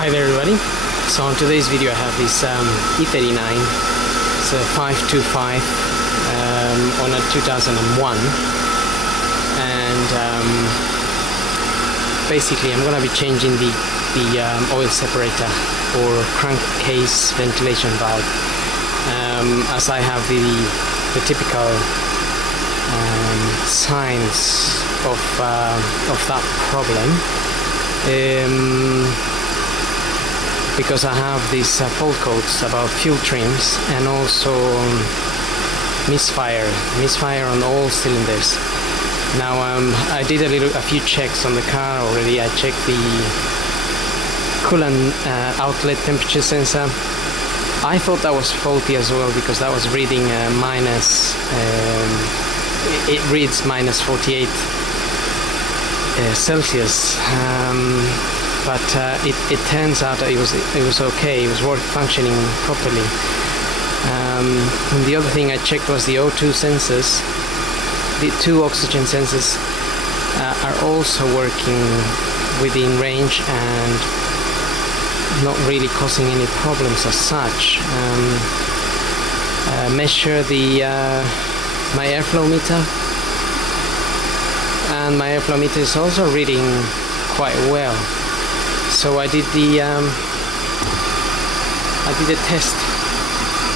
Hi there everybody. So on today's video I have this e39. It's a 525 on a 2001, and basically I'm gonna be changing the oil separator or crankcase ventilation valve, as I have the typical signs of that problem. Because I have these fault codes about fuel trims and also misfire on all cylinders. Now I did a few checks on the car already. I checked the coolant outlet temperature sensor. I thought that was faulty as well, because that was reading it reads minus 48 Celsius. But it turns out that it was okay. It was functioning properly. And the other thing I checked was the O2 sensors. The two oxygen sensors are also working within range and not really causing any problems as such. Measure my airflow meter, and my airflow meter is also reading quite well. So I did a test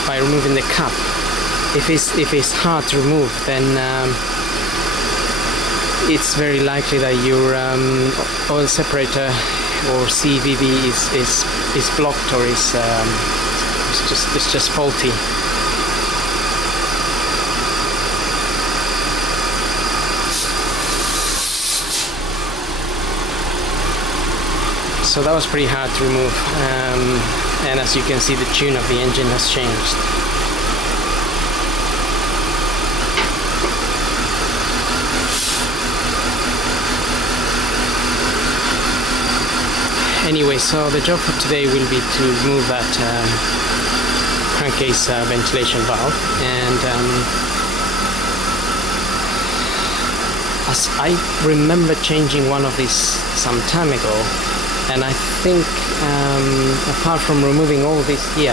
by removing the cap. If it's hard to remove, then it's very likely that your oil separator or CVV is blocked, or it's just faulty. So that was pretty hard to remove, and as you can see, the tune of the engine has changed. Anyway, so the job for today will be to remove that crankcase ventilation valve, and as I remember changing one of these some time ago. And I think, apart from removing all this here,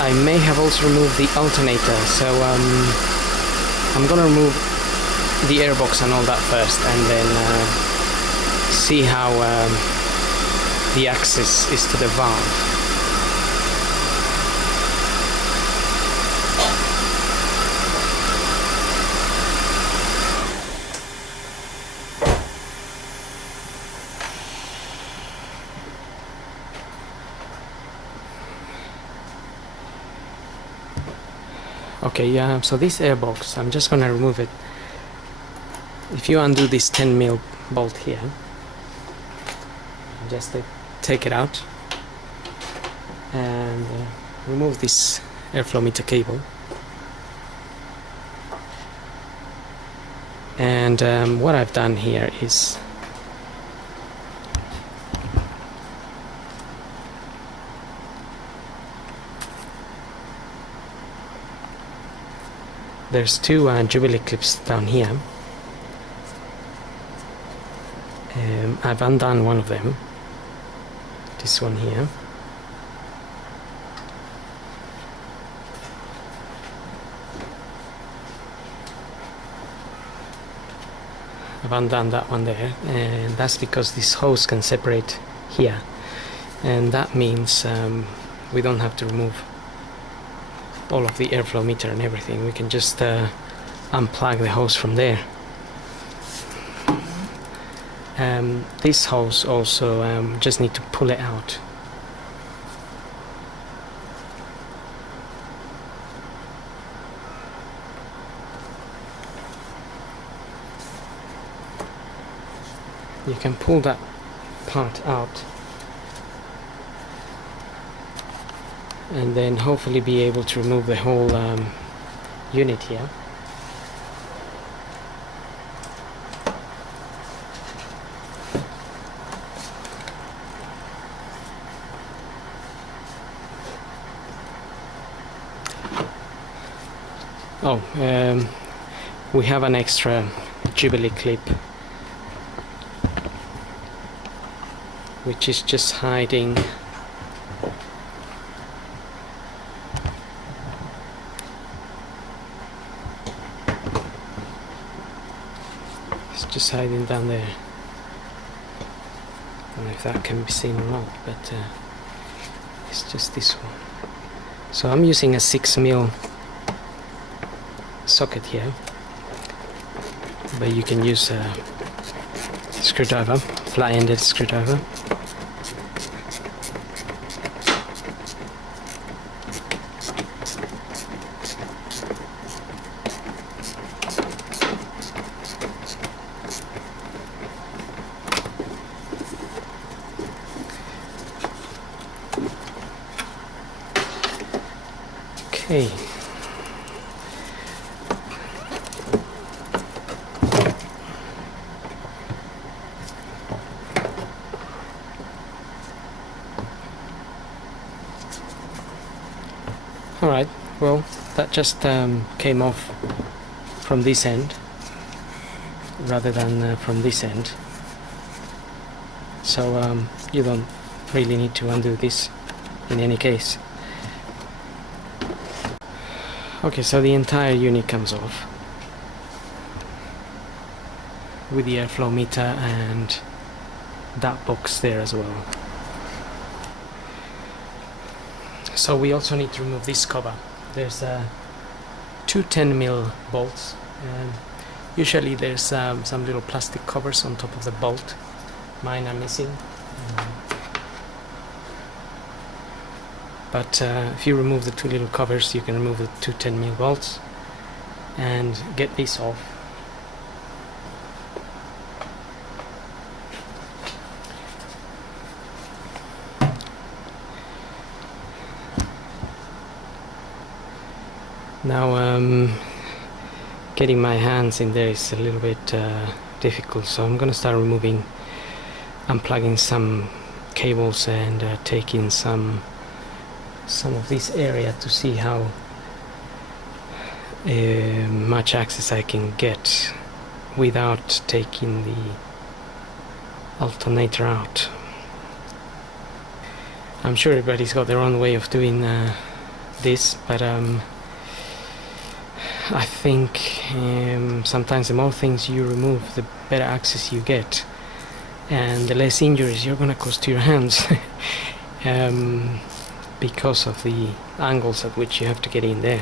I may have also removed the alternator. So I'm gonna remove the airbox and all that first, and then see how the access is to the valve. Okay, so this airbox, I'm just gonna remove it. If you undo this 10mm bolt here, just take it out and remove this airflow meter cable. And what I've done here is there's two Jubilee clips down here. I've undone one of them, this one here. I've undone that one there, and that's because this hose can separate here, and that means we don't have to remove all of the airflow meter and everything. We can just unplug the hose from there. This hose also just need to pull it out. You can pull that part out and then hopefully be able to remove the whole unit here. We have an extra Jubilee clip which is just hiding down there. I don't know if that can be seen or not, but it's just this one. So I'm using a 6mm socket here, but you can use a screwdriver, flat-ended screwdriver. Okay. Alright, well, that just came off from this end rather than from this end, so you don't really need to undo this in any case. Okay, so the entire unit comes off with the airflow meter and that box there as well. So we also need to remove this cover. There's two 10mm bolts, and usually there's some little plastic covers on top of the bolt. Mine are missing. But if you remove the two little covers, you can remove the two 10mm bolts and get this off. Now getting my hands in there is a little bit difficult, so I'm going to start unplugging some cables and taking some of this area to see how much access I can get without taking the alternator out. I'm sure everybody's got their own way of doing this, but I think sometimes the more things you remove, the better access you get, and the less injuries you're going to cause to your hands. Because of the angles at which you have to get in there.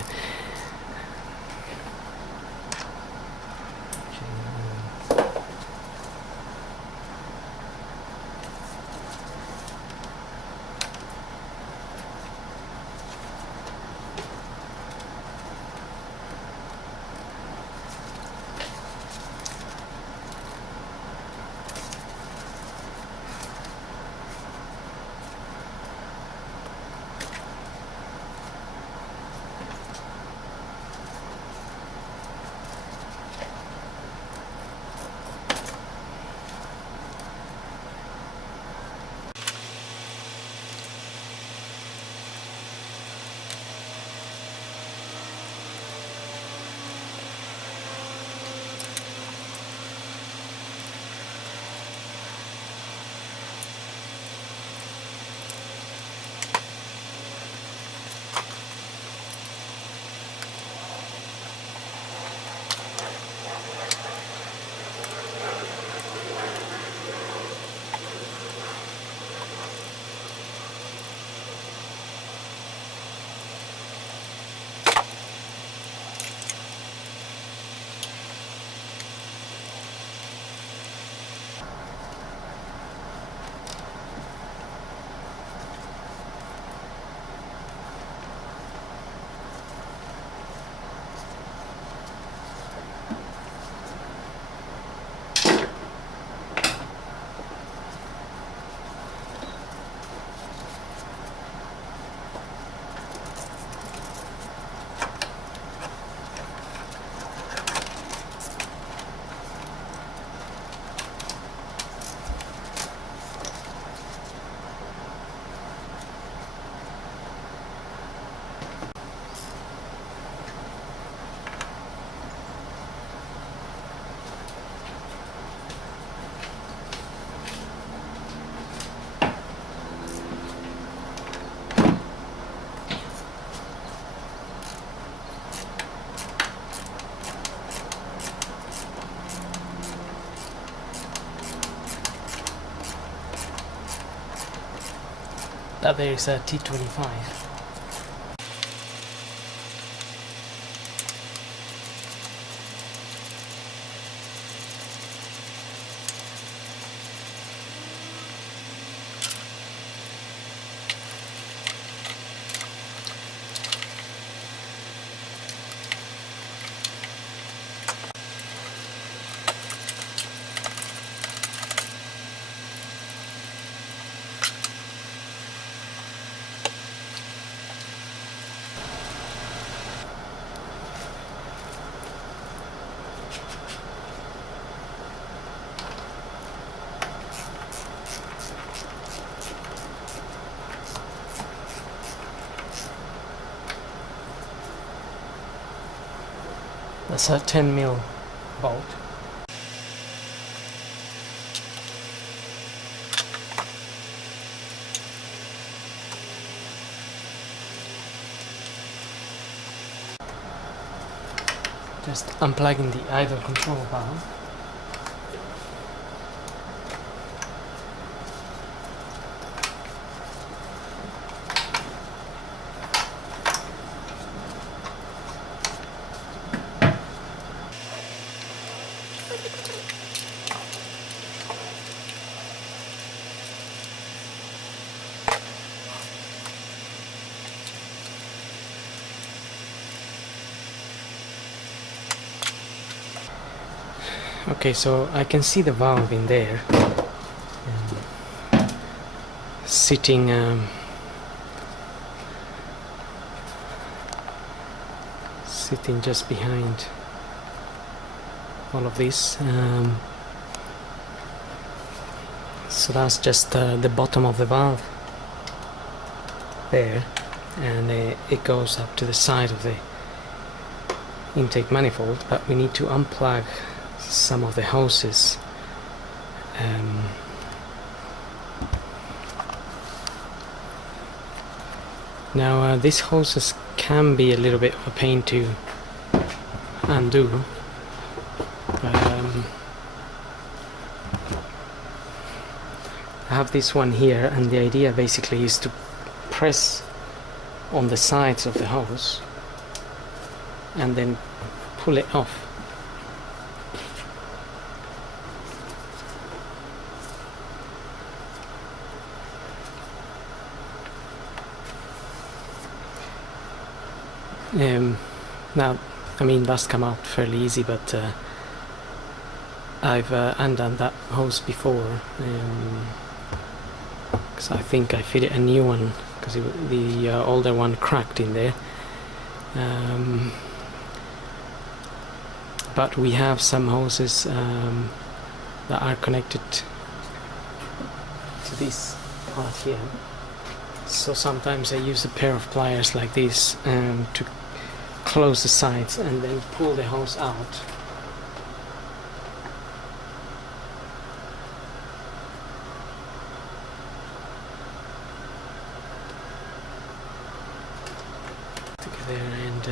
that there is a T25. That's a 10mm bolt. Just unplugging the idle control valve. Okay, so I can see the valve in there, sitting sitting just behind all of this. So that's just the bottom of the valve there, and it goes up to the side of the intake manifold, but we need to unplug some of the hoses. Now these hoses can be a little bit of a pain to undo, but I have this one here, and the idea basically is to press on the sides of the hose and then pull it off. Now, I mean, that's come out fairly easy, but I've undone that hose before, because I think I fitted a new one, because the older one cracked in there. But we have some hoses that are connected to this part here, so sometimes I use a pair of pliers like this to close the sides and then pull the hose out. Together, and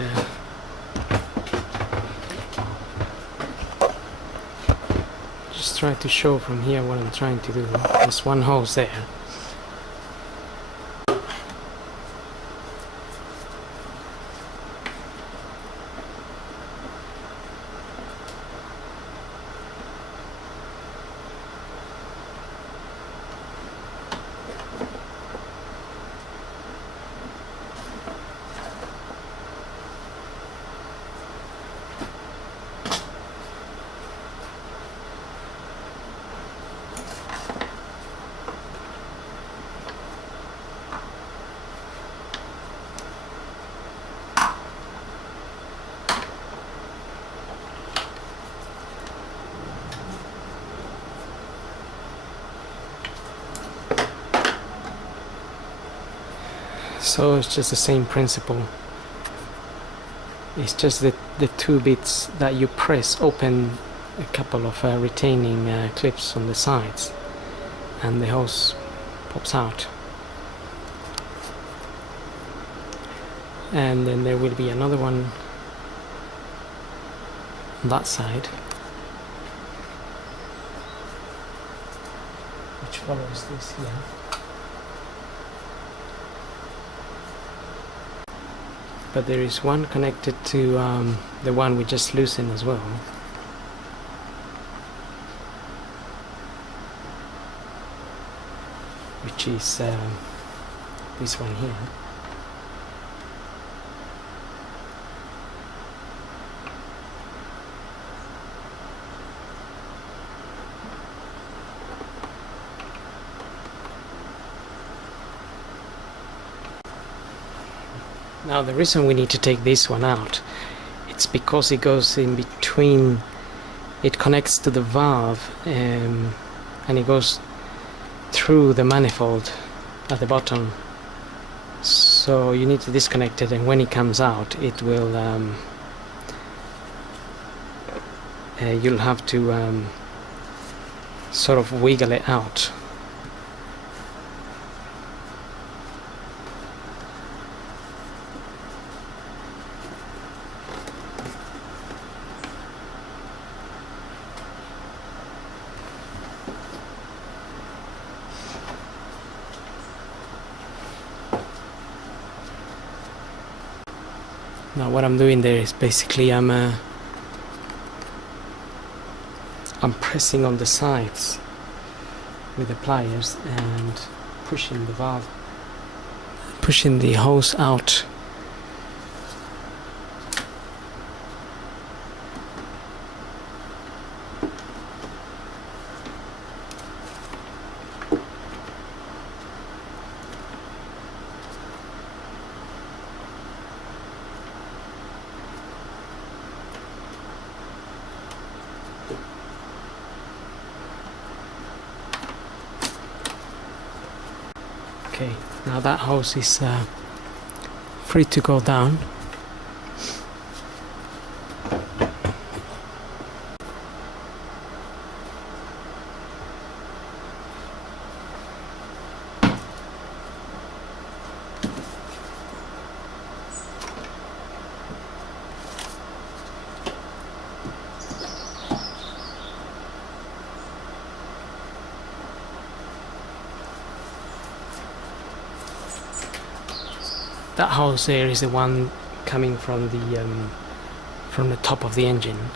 just try to show from here what I'm trying to do. There's one hose there. So it's just the same principle. It's just the two bits that you press open a couple of retaining clips on the sides, and the hose pops out. And then there will be another one on that side, which follows this here. but there is one connected to the one we just loosened as well. Which is this one here. Now the reason we need to take this one out, it's because it goes in between, it connects to the valve and it goes through the manifold at the bottom. So you need to disconnect it, and when it comes out it will you'll have to sort of wiggle it out. Now what I'm doing there is basically I'm pressing on the sides with the pliers and pushing the valve, pushing the hose out. Okay, now that hose is free to go down. That hose there is the one coming from the top of the engine.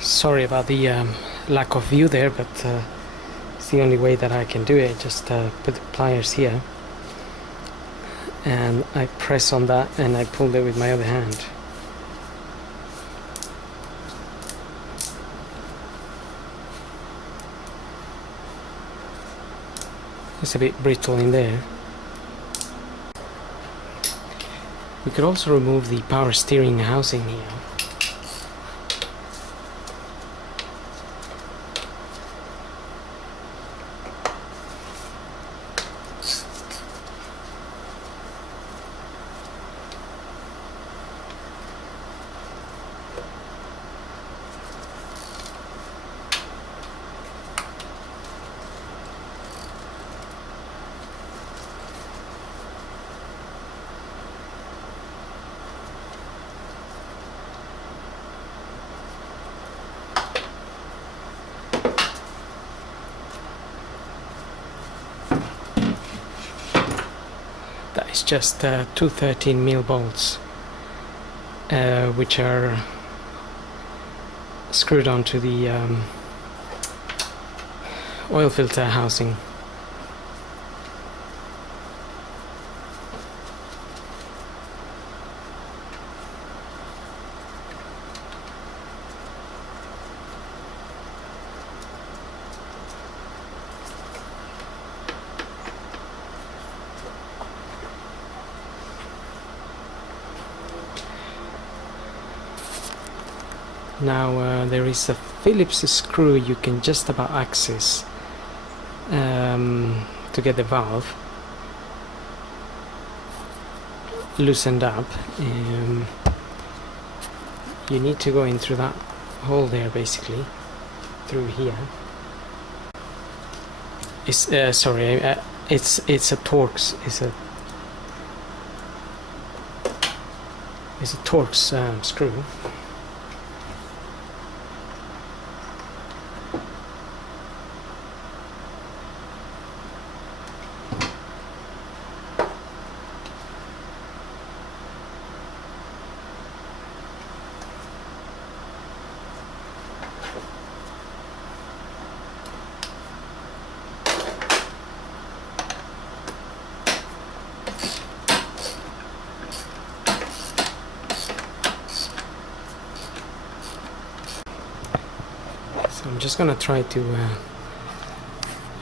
Sorry about the lack of view there, but it's the only way that I can do it. Just put the pliers here and I press on that and I pull it with my other hand. It's a bit brittle in there. We could also remove the power steering housing here. It's just two 13mm bolts which are screwed onto the oil filter housing. Now there is a Phillips screw you can just about access to get the valve. loosened up, you need to go in through that hole there, basically through here. It's it's a Torx, it's a Torx screw. I'm just gonna try to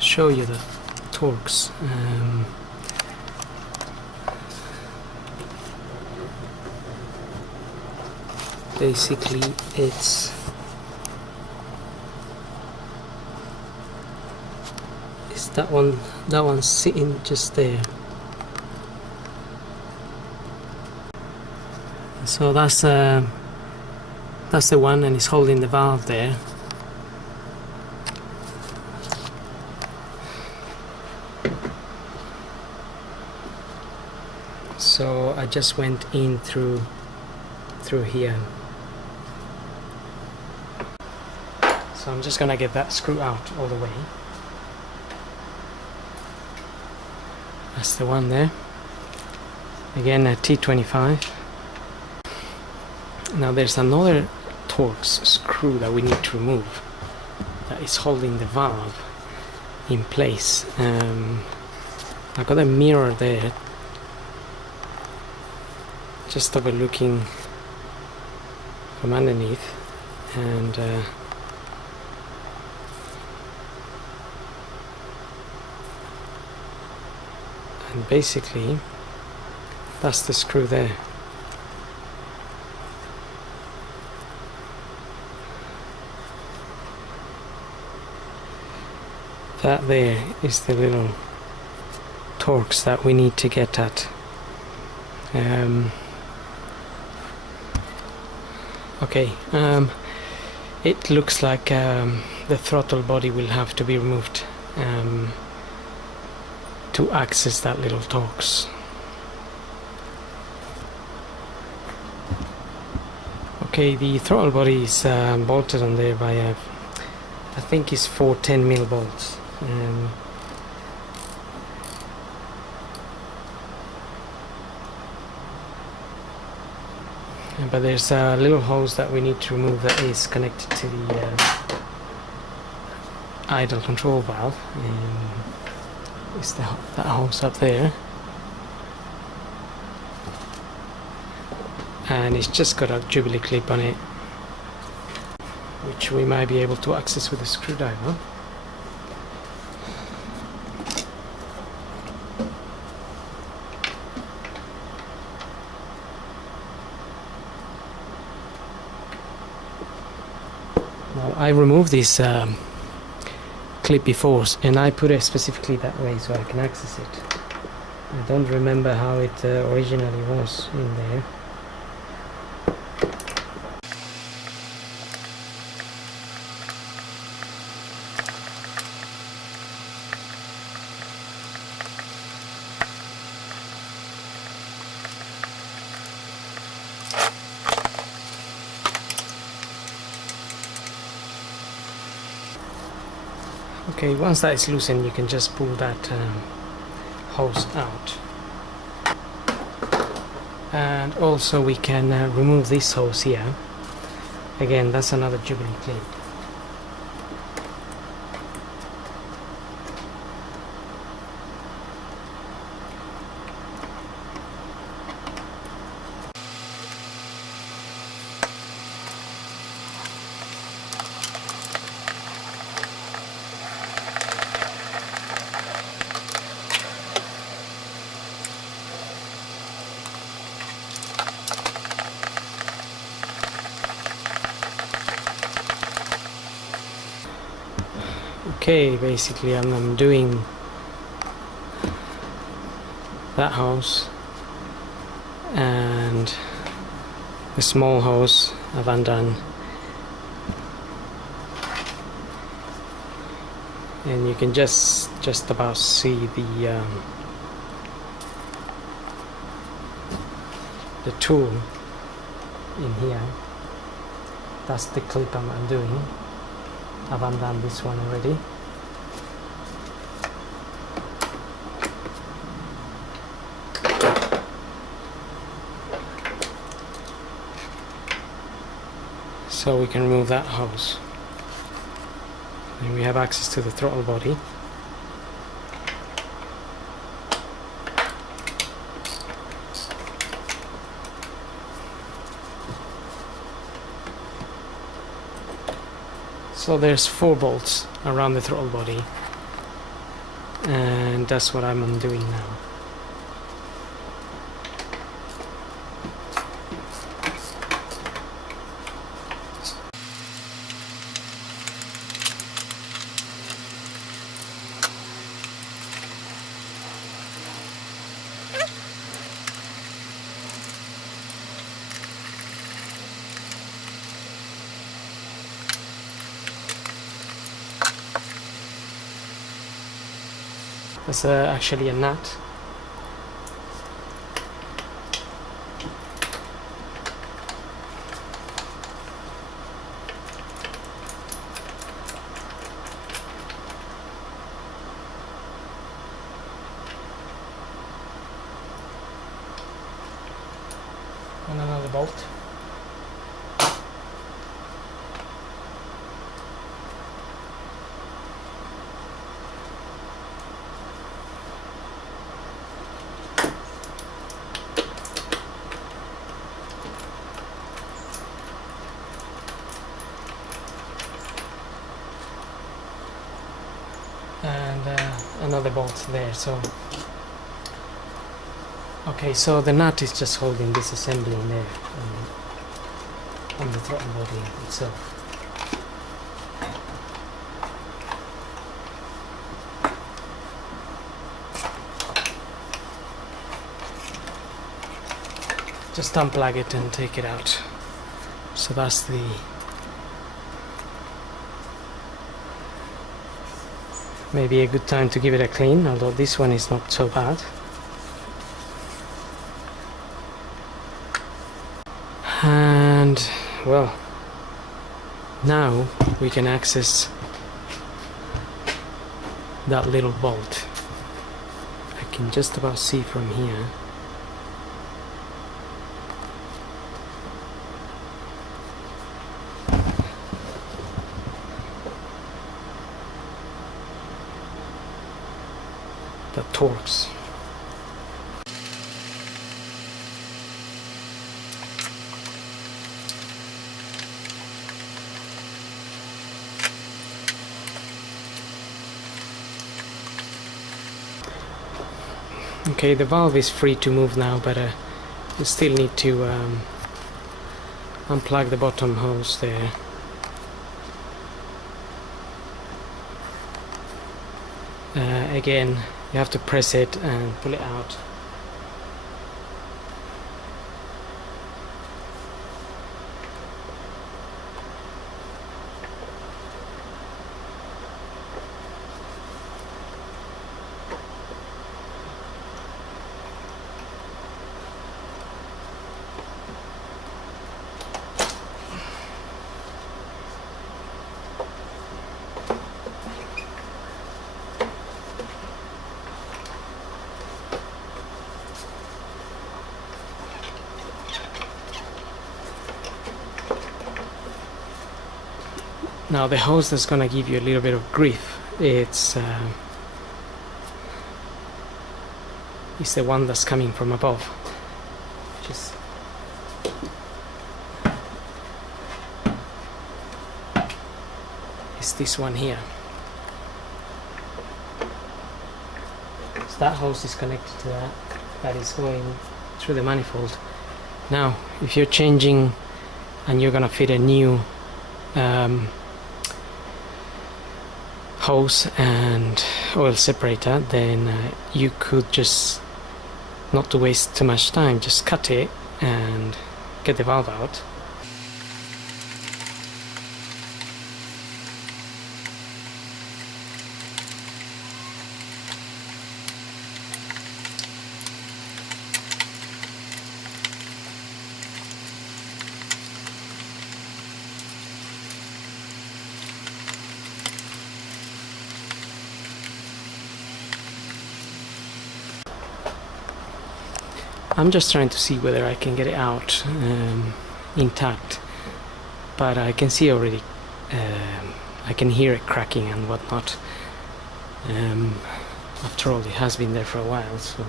show you the Torx. Basically, it's that one. That one's sitting just there. So that's the one, and it's holding the valve there. So I just went in through here. So I'm just gonna get that screw out all the way. That's the one there. Again, a T25. Now there's another Torx screw that we need to remove that is holding the valve in place. I've got a mirror there, just overlooking from underneath, and basically that's the screw there. That there is the little Torx that we need to get at. Okay, it looks like the throttle body will have to be removed to access that little Torx. Okay, the throttle body is bolted on there by I think it's 4 10mm bolts. But there's a little hose that we need to remove that is connected to the idle control valve. It's that hose up there, and it's just got a Jubilee clip on it, which we might be able to access with a screwdriver. Now, I removed this clip before, and I put it specifically that way so I can access it. I don't remember how it originally was in there. Okay, once that is loosened, you can just pull that hose out. And also we can remove this hose here. Again, that's another Jubilee clip. Okay, basically I'm doing that hose, and the small hose I've undone, and you can just about see the tool in here. That's the clip I'm undoing. I've undone this one already. So we can remove that hose, and we have access to the throttle body. So there's 4 bolts around the throttle body, and that's what I'm undoing now. That's actually a nut. And another bolt. And another bolt there. So okay, so the nut is just holding this assembly in there on the throttle body itself. Just unplug it and take it out. So that's the maybe a good time to give it a clean, although this one is not so bad. And well, now we can access that little bolt. I can just about see from here. The torques. Okay, the valve is free to move now, but you still need to unplug the bottom hose there. Again, you have to press it and pull it out. Now the hose that's gonna give you a little bit of grief, it's the one that's coming from above. Just it's this one here. So that hose is connected to that. That is going through the manifold. Now, if you're changing and you're gonna fit a new hose and oil separator, then you could just not to waste too much time, just cut it and get the valve out. I'm just trying to see whether I can get it out intact, but I can see already, I can hear it cracking and whatnot. After all, it has been there for a while, so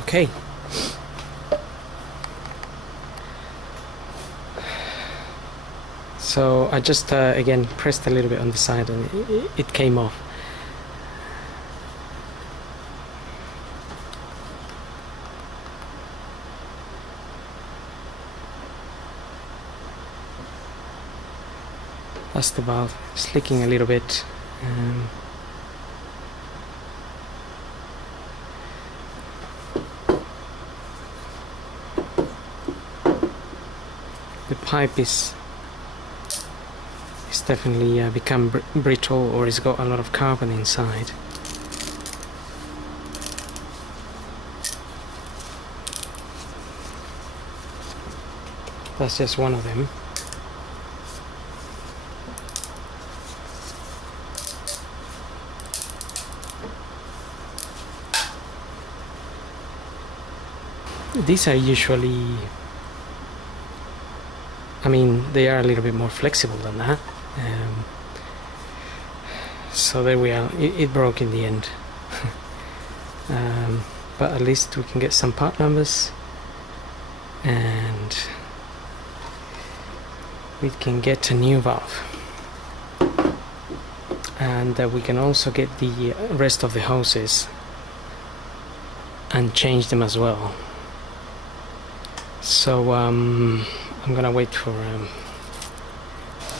okay. So I just again pressed a little bit on the side and it came off. That's the valve. It's leaking a little bit. The pipe is definitely become brittle, or it's got a lot of carbon inside. That's just one of them. These are usually, I mean, they are a little bit more flexible than that. So there we are. It broke in the end. But at least we can get some part numbers and we can get a new valve. And we can also get the rest of the hoses and change them as well. So I'm gonna wait for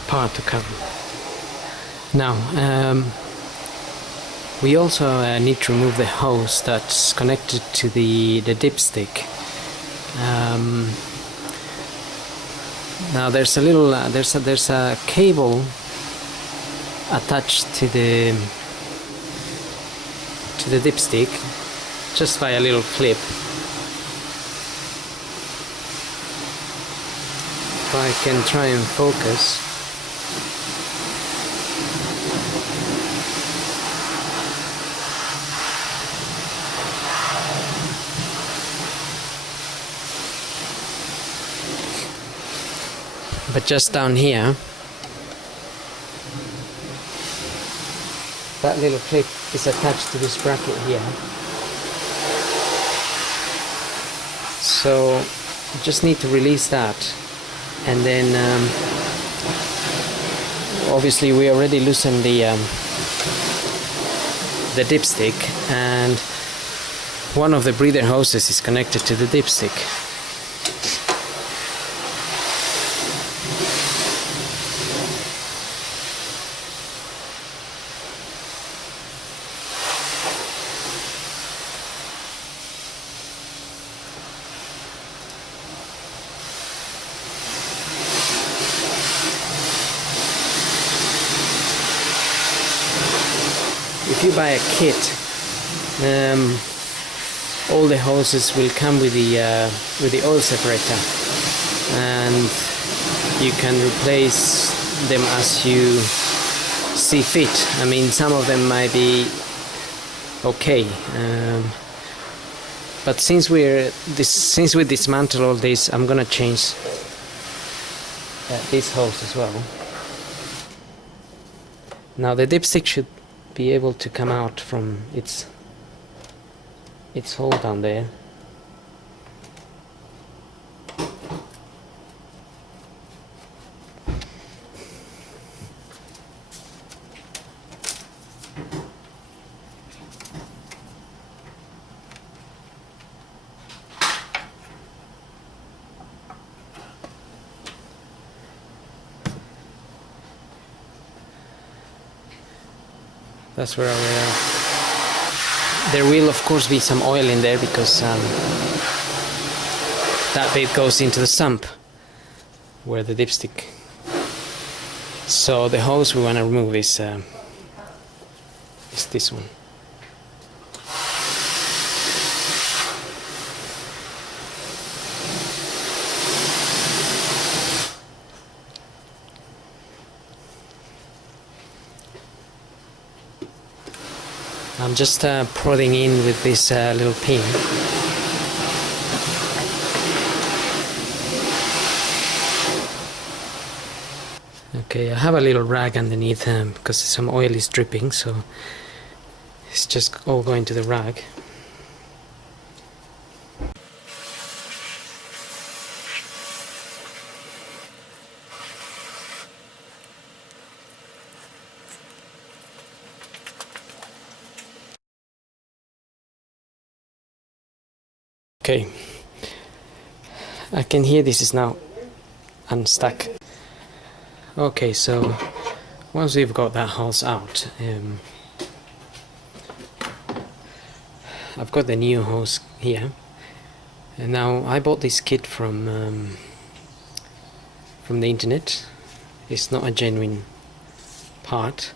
part to come. Now we also need to remove the hose that's connected to the dipstick. Now there's a little there's a cable attached to the dipstick just by a little clip. If I can try and focus. But just down here, that little clip is attached to this bracket here. So you just need to release that, and then obviously we already loosened the dipstick, and one of the breather hoses is connected to the dipstick. If you buy a kit, all the hoses will come with the oil separator, and you can replace them as you see fit. I mean, some of them might be okay, but since we dismantle all this, I'm gonna change this hose as well. Now the dipstick should be able to come out from its hole down there. That's where there will of course be some oil in there because that bit goes into the sump where the dipstick. So the hose we want to remove is this one. I'm just prodding in with this little pin. Okay, I have a little rag underneath because some oil is dripping, so it's just all going to the rag. Okay, I can hear this is now unstuck. Okay, so once we've got that hose out, I've got the new hose here, and now I bought this kit from the internet. It's not a genuine part.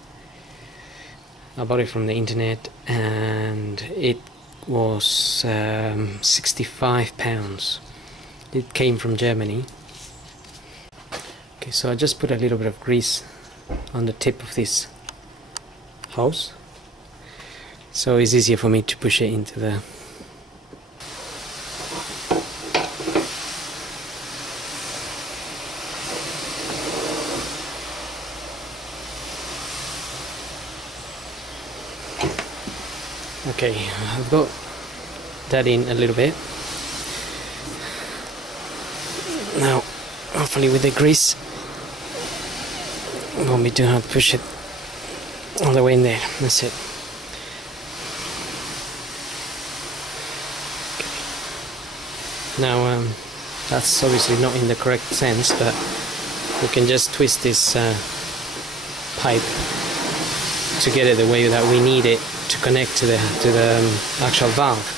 I bought it from the internet, and it was £65. It came from Germany. Okay, so I just put a little bit of grease on the tip of this hose, so it's easier for me to push it into the Okay, I've got that in a little bit. Now, hopefully with the grease, it won't be too hard to push it all the way in there. That's it. Okay. Now, that's obviously not in the correct sense, but we can just twist this pipe to get it the way that we need it to connect to the actual valve.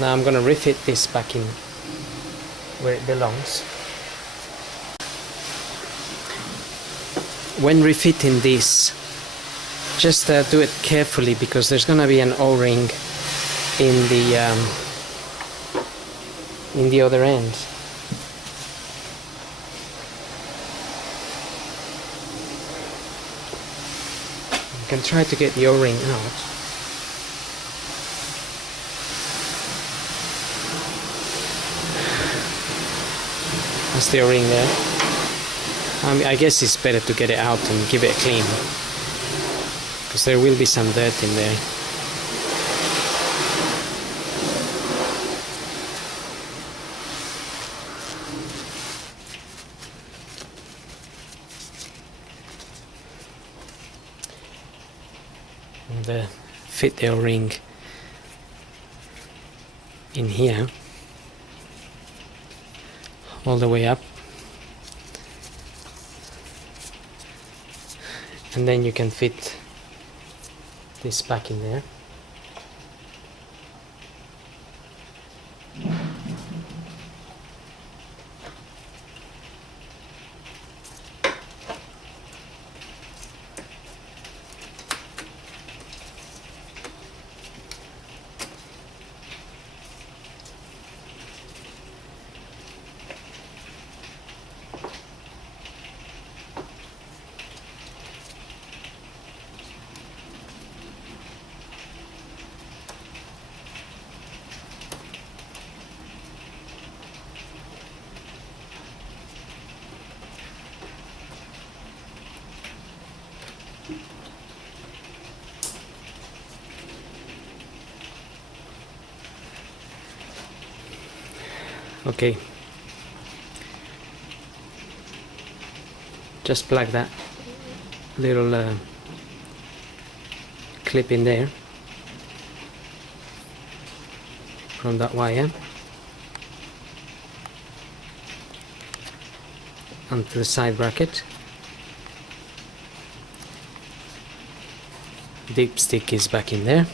Now I'm going to refit this back in where it belongs. When refitting this, just do it carefully, because there's going to be an O-ring in the other end. You can try to get the O-ring out. That's the O-ring there. I guess it's better to get it out and give it a clean, because there will be some dirt in there. And fit the O-ring in here all the way up, and then you can fit this back in there. Okay, just plug that little clip in there from that wire onto the side bracket. dipstick is back in there,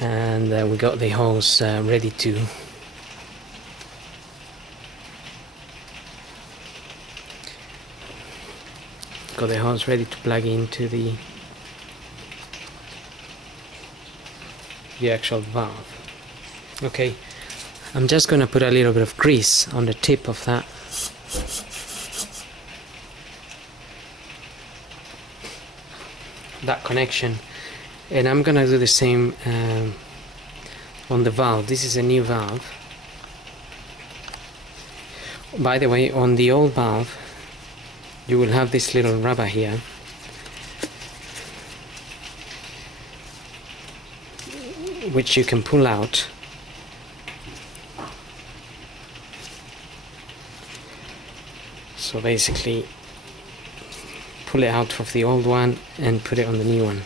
and we got the hose ready to plug into the actual valve. Okay, I'm just gonna put a little bit of grease on the tip of that connection, and I'm gonna do the same on the valve. This is a new valve, by the way. On the old valve you will have this little rubber here, which you can pull out. So basically pull it out of the old one and put it on the new one.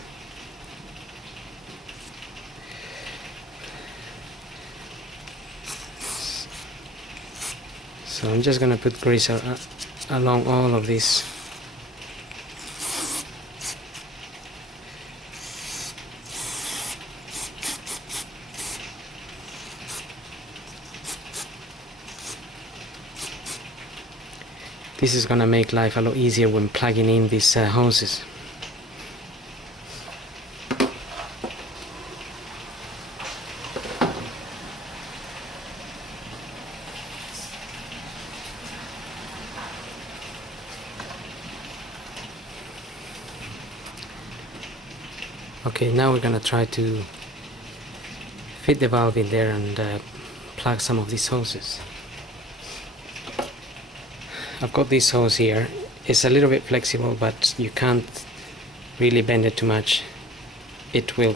So I'm just gonna put grease along all of this. This is gonna make life a lot easier when plugging in these hoses. Okay, now we're gonna try to fit the valve in there and plug some of these hoses. I've got this hose here. It's a little bit flexible, but you can't really bend it too much. It will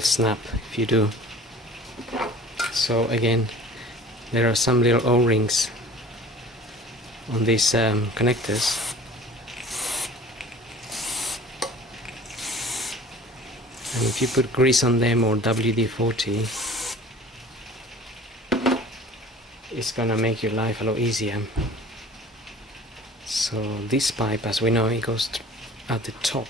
snap if you do. So again, there are some little O-rings on these connectors. And if you put grease on them or WD-40, it's gonna make your life a lot easier. So this pipe, as we know, it goes at the top.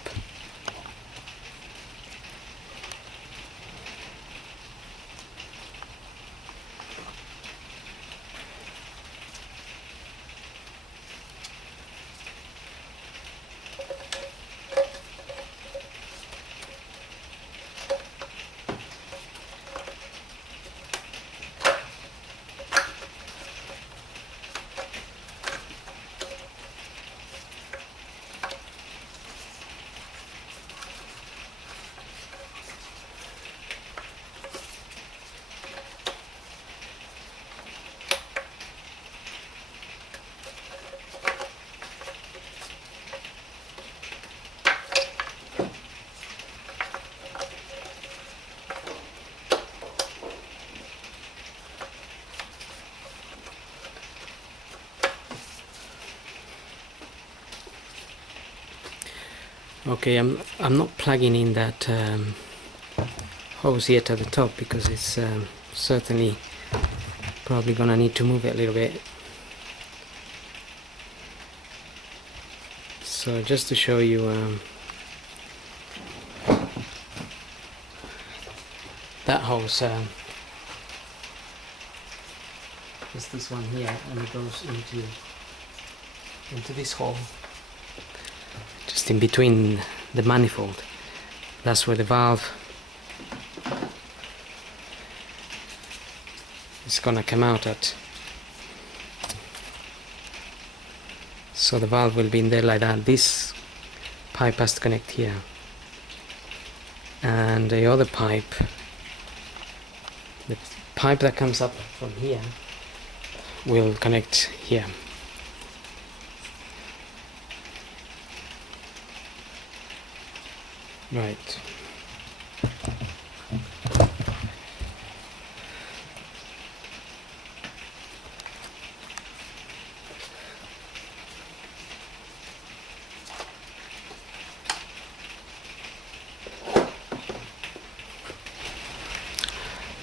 Okay, I'm not plugging in that hose yet at the top because it's certainly probably gonna need to move it a little bit. So just to show you that hose is this one here, and it goes into this hole, just in between the manifold. That's where the valve is gonna come out at. So the valve will be in there like that. This pipe has to connect here, and the other pipe, the pipe that comes up from here, will connect here. Right.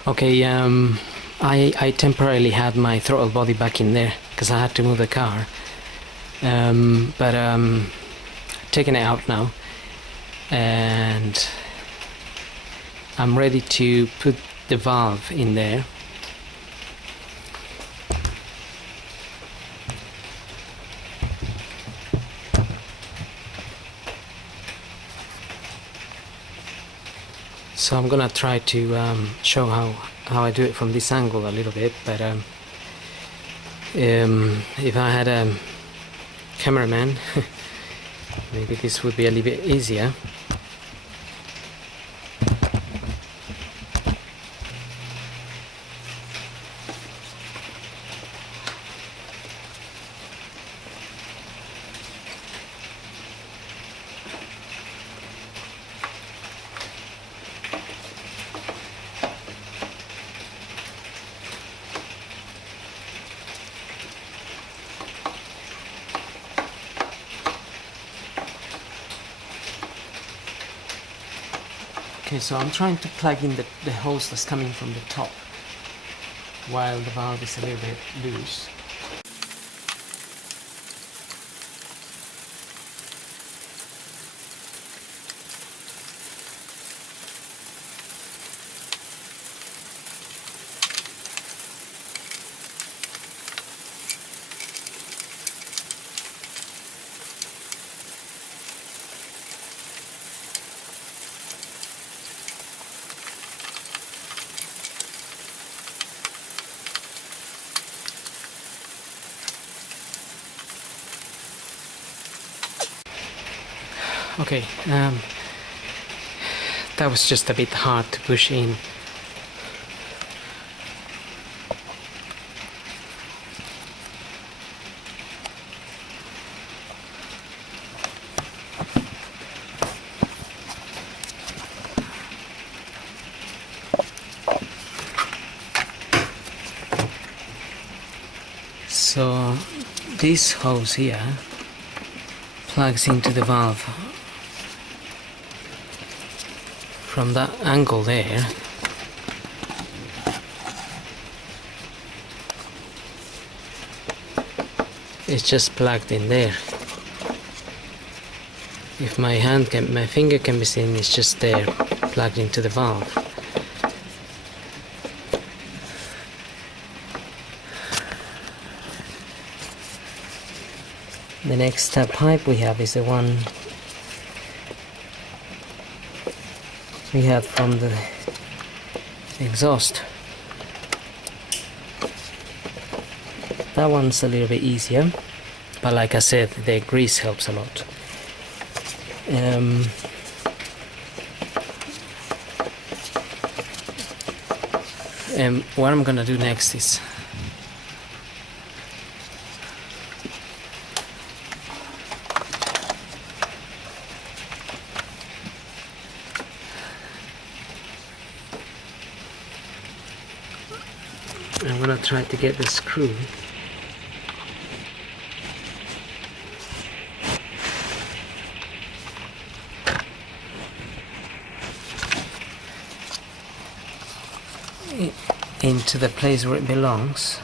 Okay, I temporarily had my throttle body back in there because I had to move the car, but taking it out now, and I'm ready to put the valve in there. So I'm gonna try to show how I do it from this angle a little bit, but if I had a cameraman maybe this would be a little bit easier. Okay, so I'm trying to plug in the hose that's coming from the top while the valve is a little bit loose. Okay, that was just a bit hard to push in. So this hose here plugs into the valve from that angle there. It's just plugged in there. If my finger can be seen, it's just there, plugged into the valve. The next pipe we have is the one we have from the exhaust. That one's a little bit easier, but like I said, the grease helps a lot. What I'm gonna do next is I'm gonna try to get the screw into the place where it belongs.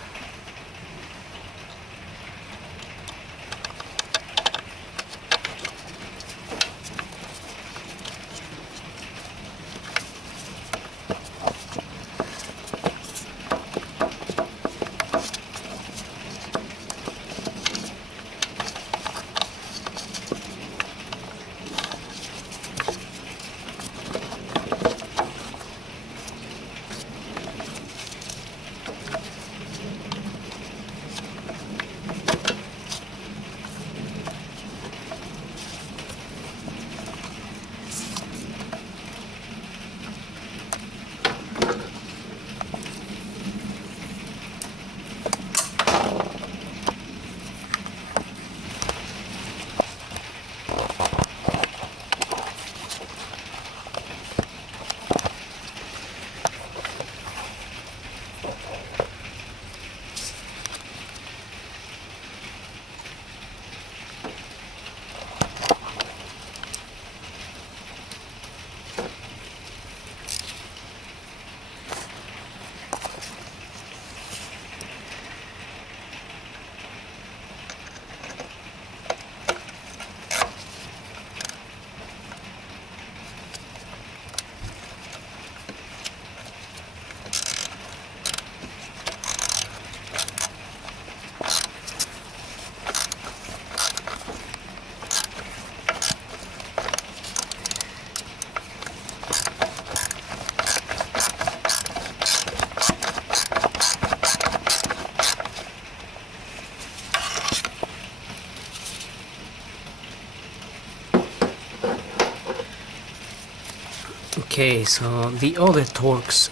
Okay, so the other torques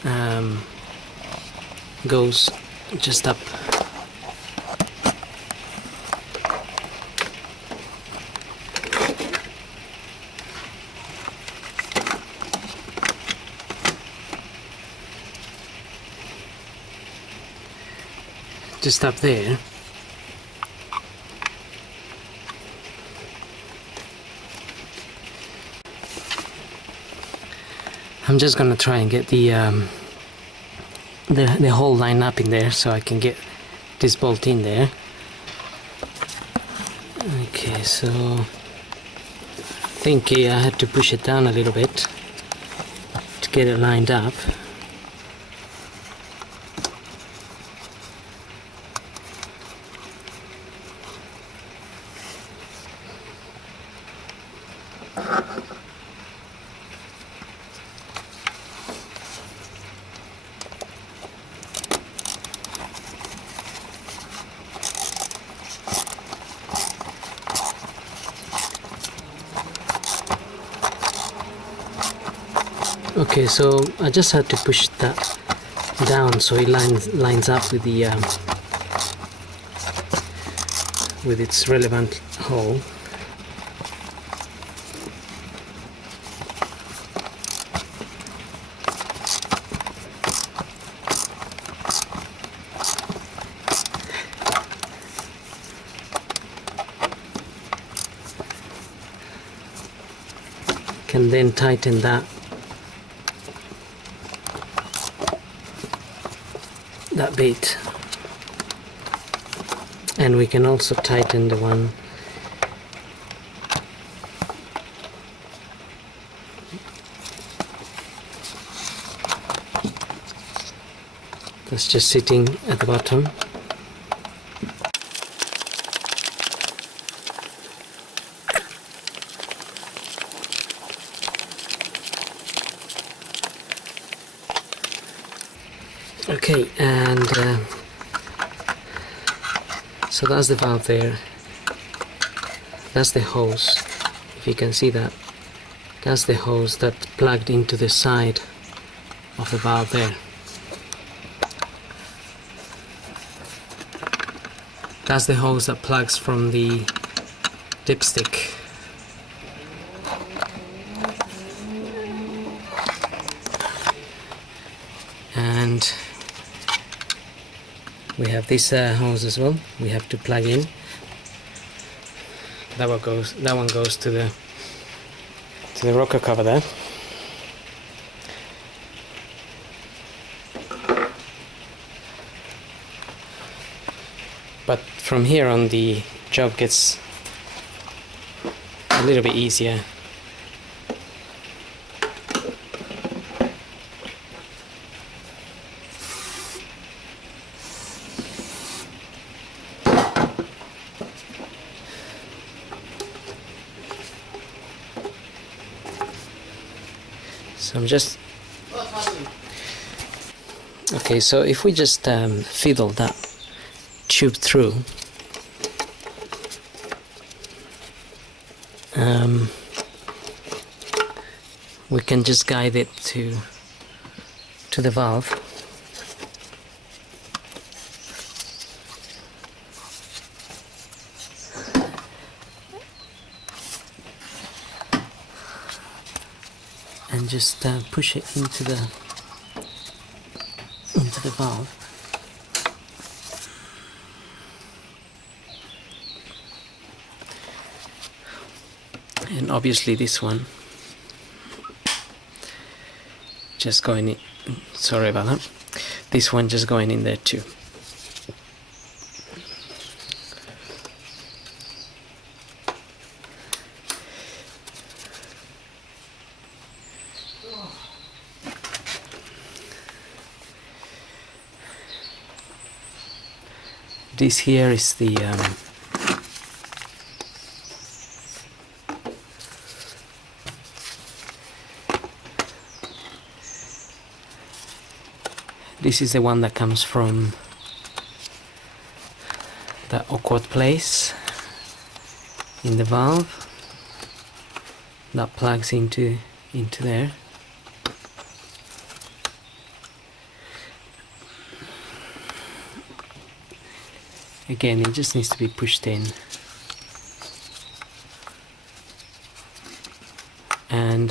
goes just up. Just up there. I'm just gonna try and get the whole line up in there so I can get this bolt in there. Okay, so I think I had to push it down a little bit to get it lined up. Okay, so I just had to push that down so it lines up with the with its relevant hole. Can then tighten that bit, and we can also tighten the one that's just sitting at the bottom. Okay, and so that's the valve there. That's the hose, if you can see that. That's the hose that plugged into the side of the valve there. That's the hose that plugs from the dipstick. And we have this hose as well. We have to plug in. That one goes to the rocker cover there. But from here on, the job gets a little bit easier. So I'm just okay. So if we just fiddle that tube through, we can just guide it to the valve. And just push it into the valve. And obviously this one just going in. Sorry about that. This one just going in there too. This here is the this is the one that comes from the awkward place in the valve that plugs into there. Again, it just needs to be pushed in, and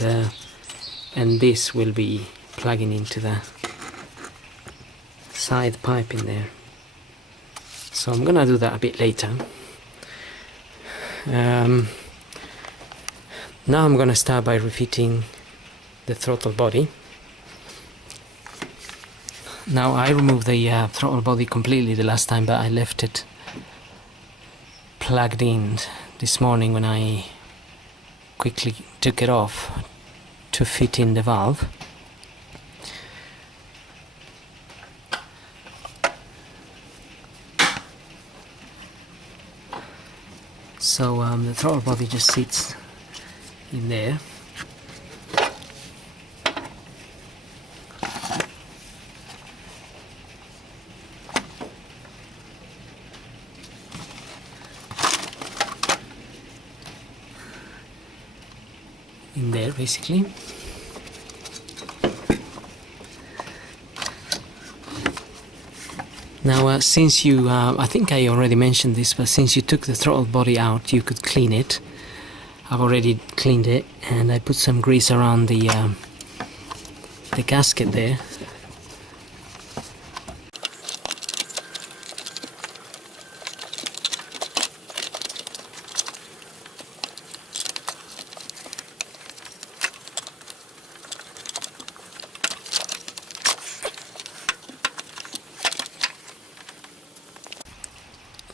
this will be plugging into the side pipe in there. So I'm gonna do that a bit later. Now I'm gonna start by refitting the throttle body. Now I removed the throttle body completely the last time, but I left it plugged in this morning when I quickly took it off to fit in the valve. So the throttle body just sits in there. In there basically. Now since you, I think I already mentioned this, but since you took the throttle body out, you could clean it. I've already cleaned it, and I put some grease around the gasket there.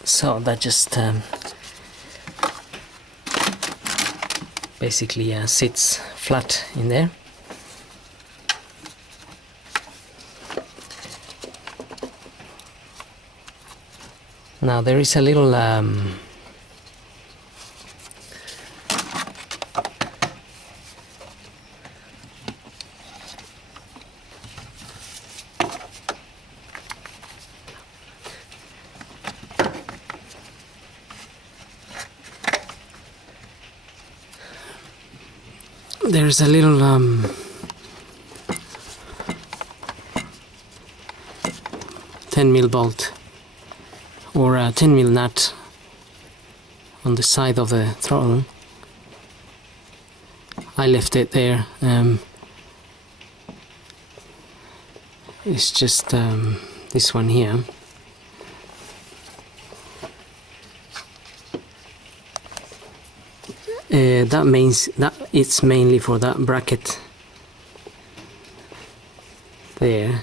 So that just basically sits flat in there. Now there is a little there's a little 10mm bolt or a 10mm nut on the side of the throttle. I left it there. It's just this one here. That means that it's mainly for that bracket there.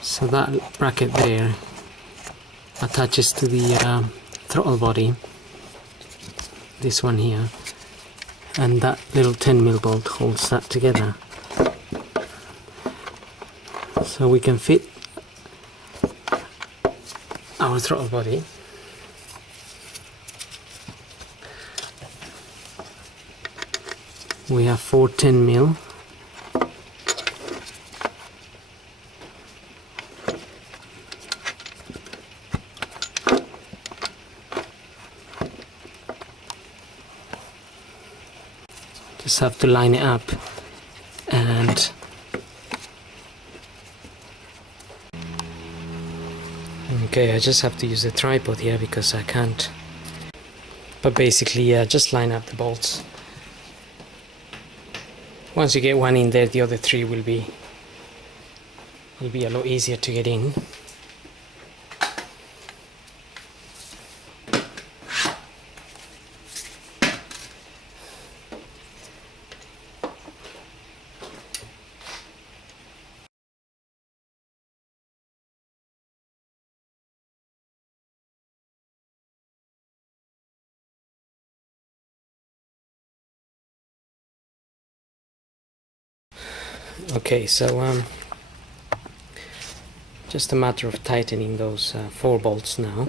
So that bracket there attaches to the throttle body, this one here, and that little 10mm bolt holds that together. So we can fit our throttle body we have 4 10mm just have to line it up, and okay, I just have to use the tripod here because I can't, but basically just line up the bolts. Once you get one in there, the other three will be a lot easier to get in. Okay, so just a matter of tightening those 4 bolts now.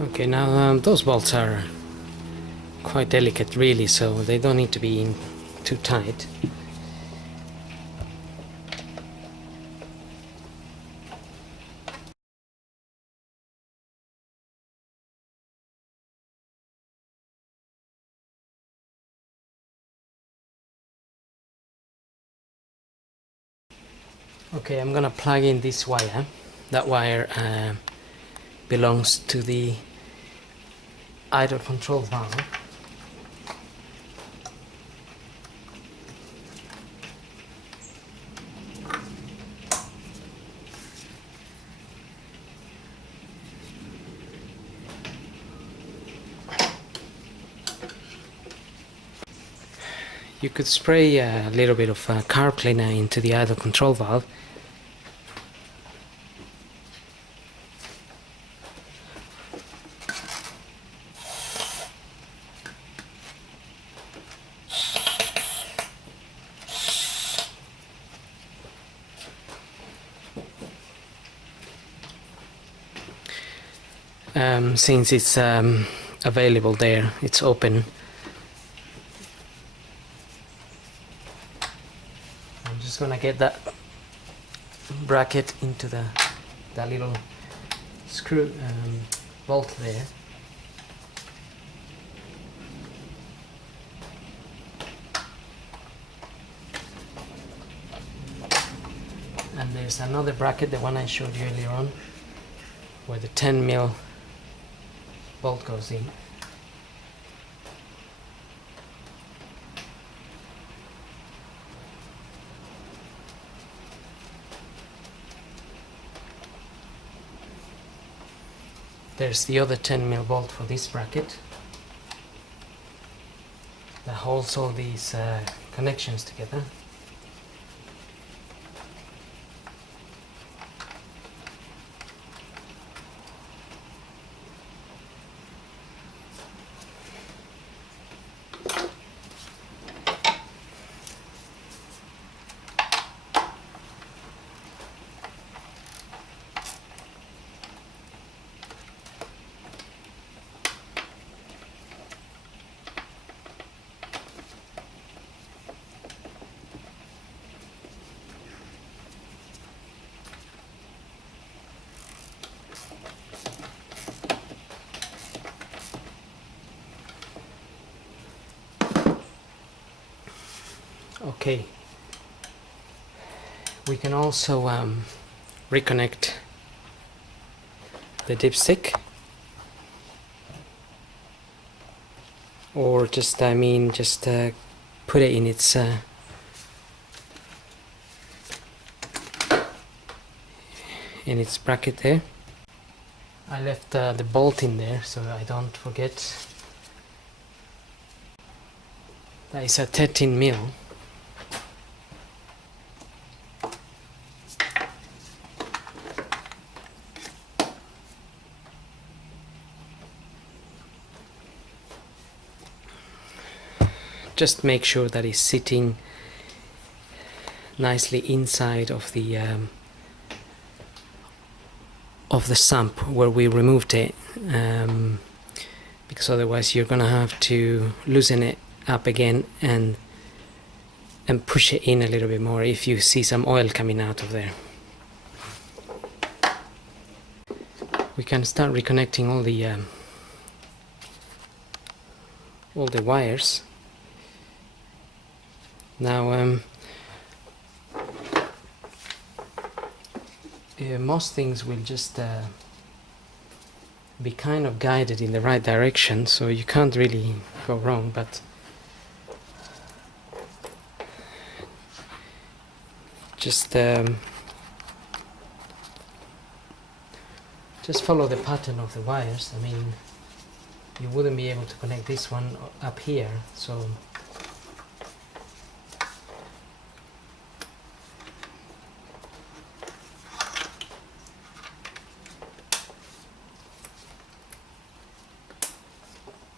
Okay, now those bolts are quite delicate really, so they don't need to be too tight. Okay, I'm gonna plug in this wire. That wire belongs to the idle control valve. You could spray a little bit of carb cleaner into the idle control valve. Since it's available there, it's open. I'm just gonna get that bracket into that little screw bolt there. And there's another bracket, the one I showed you earlier on, where the 10mm bolt goes in. There's the other 10mm bolt for this bracket that holds all these connections together. Okay, we can also reconnect the dipstick, or just put it in its bracket there. I left the bolt in there so I don't forget. That is a 13mm. Just make sure that it's sitting nicely inside of the sump where we removed it, because otherwise you're gonna have to loosen it up again and push it in a little bit more if you see some oil coming out of there. We can start reconnecting all the wires. Now most things will just be kind of guided in the right direction, so you can't really go wrong, but just follow the pattern of the wires. I mean, you wouldn't be able to connect this one up here, so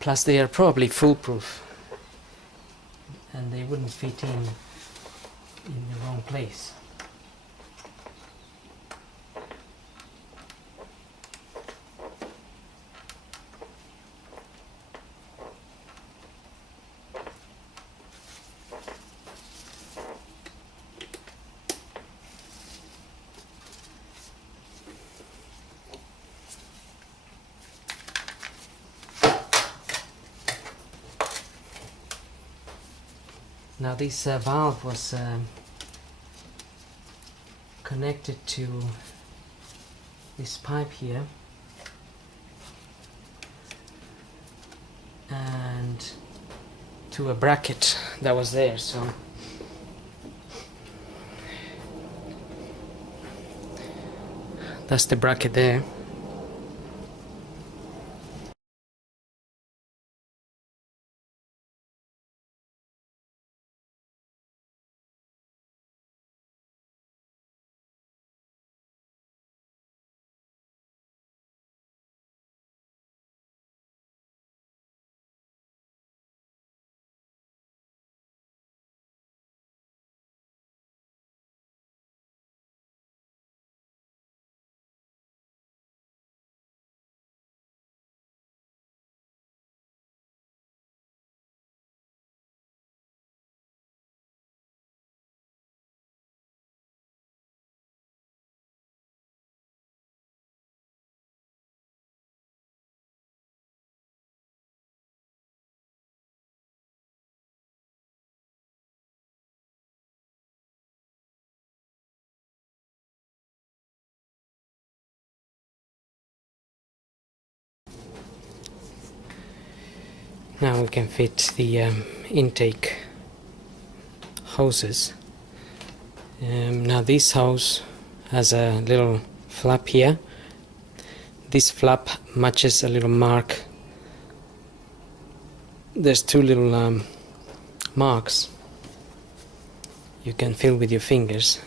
plus they are probably foolproof and they wouldn't fit in the wrong place. Now this valve was connected to this pipe here, and to a bracket that was there, so that's the bracket there. Now we can fit the intake hoses. Now this hose has a little flap here. This flap matches a little mark. There's two little marks you can feel with your fingers.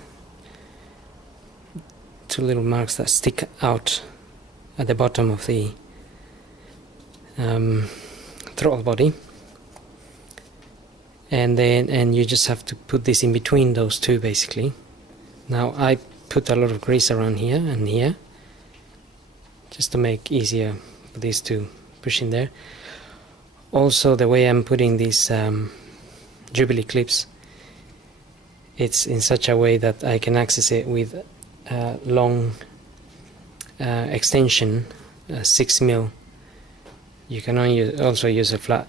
Two little marks that stick out at the bottom of the throttle body, and you just have to put this in between those two basically. Now I put a lot of grease around here and here just to make easier for these to push in there. Also, the way I'm putting these Jubilee clips, it's in such a way that I can access it with a long extension, 6mm. You can also use a flathead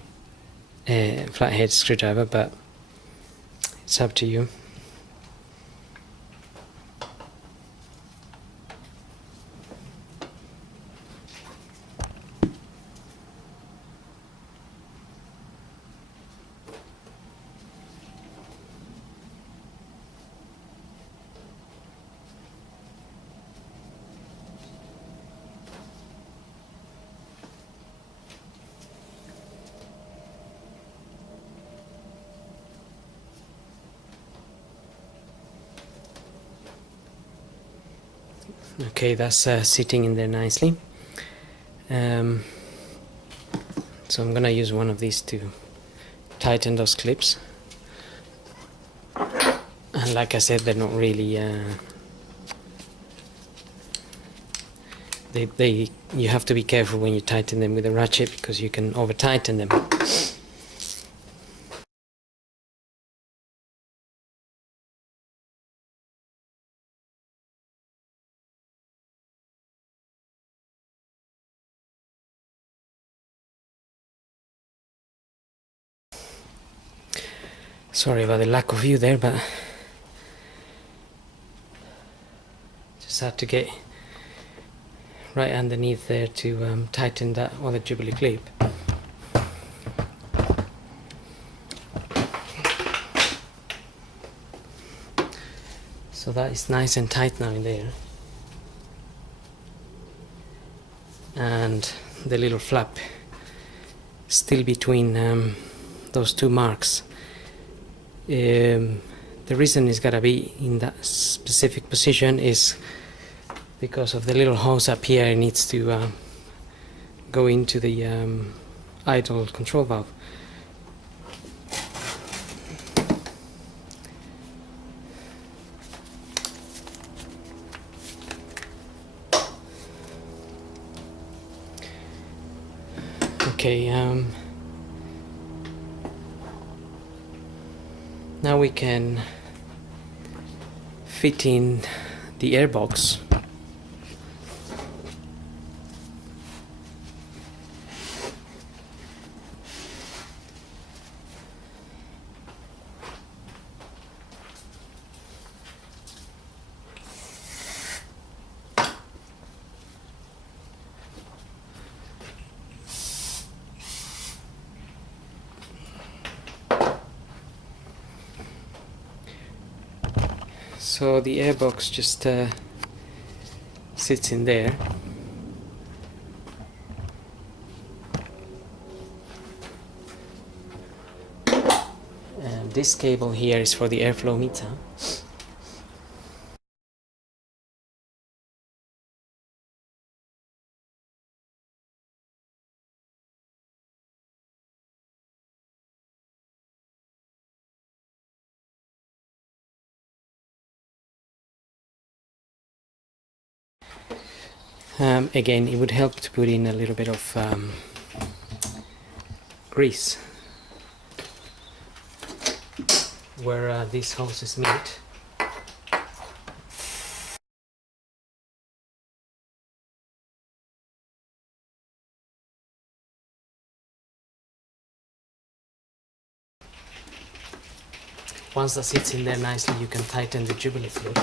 screwdriver, but it's up to you. Okay, that's sitting in there nicely. So I'm gonna use one of these to tighten those clips. And like I said, they're not really you have to be careful when you tighten them with a ratchet, because you can over tighten them. Sorry about the lack of view there, but just had to get right underneath there to tighten that other Jubilee clip. So that is nice and tight now in there. And the little flap still between those two marks. The reason it's gotta be in that specific position is because of the little hose up here. It needs to go into the idle control valve. Okay, now we can fit in the airbox. So the airbox just sits in there. And this cable here is for the airflow meter. Again, it would help to put in a little bit of grease where these hoses meet. Once that sits in there nicely, you can tighten the Jubilee fluid.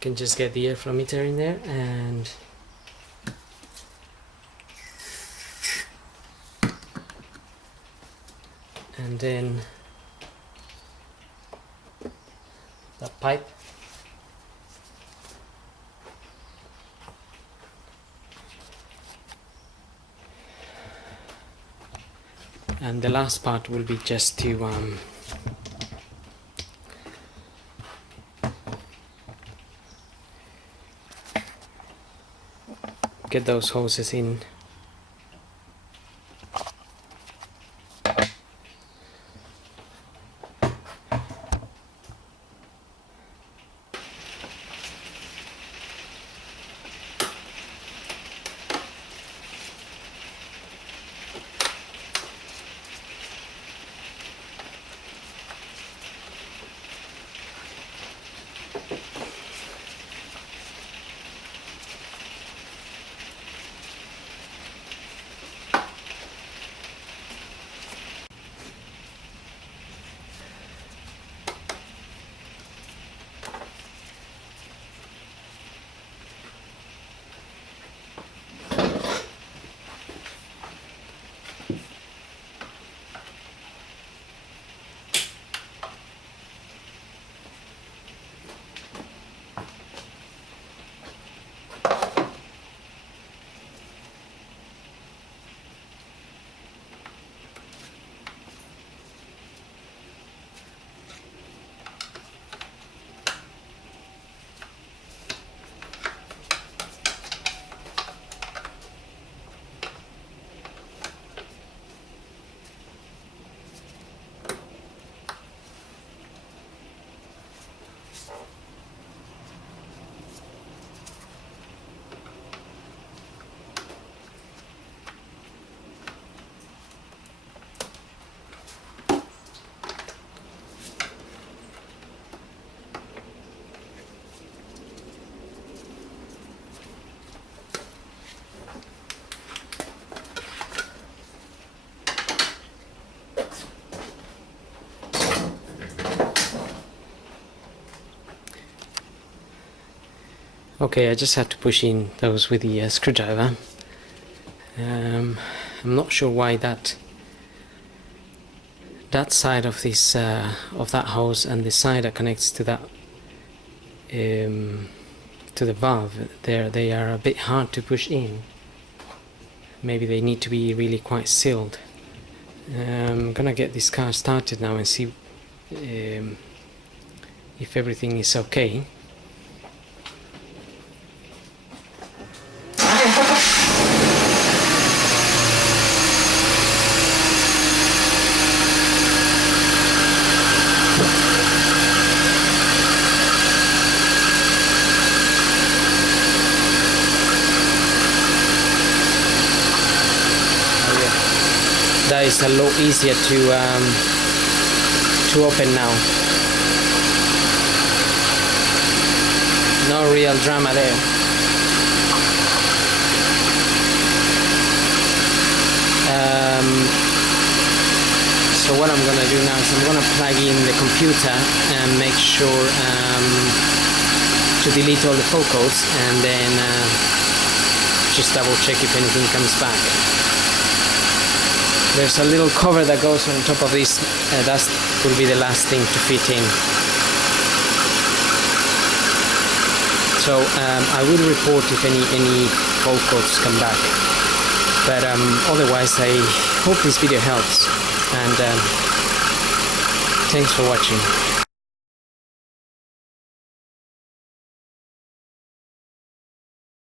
Can just get the airflow meter in there and then that pipe. And the last part will be just to get those hoses in. Okay, I just have to push in those with the screwdriver. I'm not sure why that side of this of that hose and the side that connects to that to the valve there, they are a bit hard to push in. Maybe they need to be really quite sealed. I'm gonna get this car started now and see if everything is okay. That is a lot easier to open now. No real drama there. So what I'm gonna do now is I'm gonna plug in the computer and make sure to delete all the fault codes, and then just double check if anything comes back. There's a little cover that goes on top of this. That will be the last thing to fit in. So I will report if any fault codes come back. But otherwise, I hope this video helps. And thanks for watching.